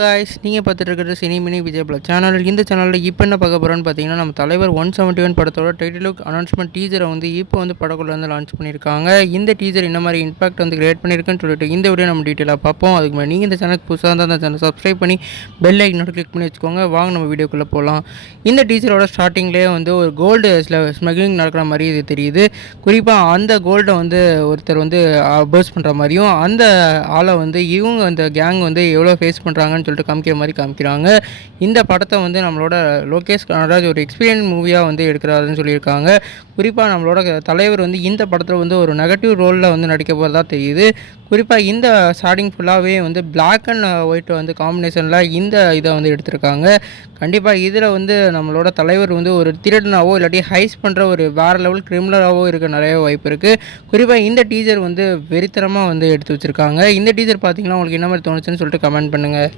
Guys நீங்கள் பார்த்துட்டு இருக்கிறது சினி மினி விஜய் பிளாக் சேனல். இந்த சேனலில் இப்போ என்ன பார்க்க போகிறோன்னு பார்த்தீங்கன்னா, நம்ம தலைவர் 171 படத்தோட டைட்டில் லுக் அனௌன்ஸ்மெண்ட் டீசரை வந்து இப்போ வந்து படக்குள்ள வந்து லான்ச் பண்ணியிருக்காங்க. இந்த டீசர் என்ன மாதிரி இம்பாக்ட் வந்து கிரியேட் பண்ணியிருக்குன்னு சொல்லிட்டு இந்த வீடியோ நம்ம டீட்டெயிலாக பார்ப்போம். அதுக்கு முன்னாடி நீங்கள் இந்த சேனலுக்கு புதுசாக இருந்தால் அந்த சேனல் சப்ஸ்கிரைப் பண்ணி பெல் ஐக்கனோட கிளிக் பண்ணி வச்சுக்கோங்க. வாங்க நம்ம வீடியோக்குள்ளே போகலாம். இந்த டீசரோட ஸ்டார்டிங்லேயே வந்து ஒரு கோல்டு ஸ்மக்லிங் நடக்கிற மாதிரி இது தெரியுது. குறிப்பாக அந்த கோல்டை வந்து ஒருத்தர் வந்து பர்ஸ் பண்ணுற மாதிரியும், அந்த ஆளை வந்து இவங்க அந்த கேங் வந்து எவ்வளோ ஃபேஸ் பண்ணுறாங்கன்னு சொல்லிட்டு காமிக்கிற மாதிரி காமிக்கிறாங்க. இந்த படத்தை வந்து நம்மளோட லோகேஷ் கனகராஜ் ஒரு எக்ஸ்பீரியன்ஸ் மூவியாக வந்து எடுக்கிறாருன்னு சொல்லியிருக்காங்க. குறிப்பாக நம்மளோட தலைவர் வந்து இந்த படத்தில் வந்து ஒரு நெகட்டிவ் ரோலில் வந்து நடிக்க போகிறதா தெரியுது. குறிப்பாக இந்த ஸ்டார்டிங் ஃபுல்லாகவே வந்து பிளாக் அண்ட் ஒயிட் வந்து காம்பினேஷனில் இந்த இதை வந்து எடுத்திருக்காங்க. கண்டிப்பாக இதில் வந்து நம்மளோட தலைவர் வந்து ஒரு திருடனாவோ இல்லாட்டி ஹைஸ் பண்ணுற ஒரு வேறு லெவல் கிரிமினலாகவோ இருக்க நிறைய வாய்ப்பு இருக்குது. குறிப்பாக இந்த டீசர் வந்து வெறித்தனமாக வந்து எடுத்து வச்சுருக்காங்க. இந்த டீசர் பார்த்தீங்கன்னா உங்களுக்கு என்ன மாதிரி தோணுச்சுன்னு சொல்லிட்டு கமெண்ட் பண்ணுங்கள்.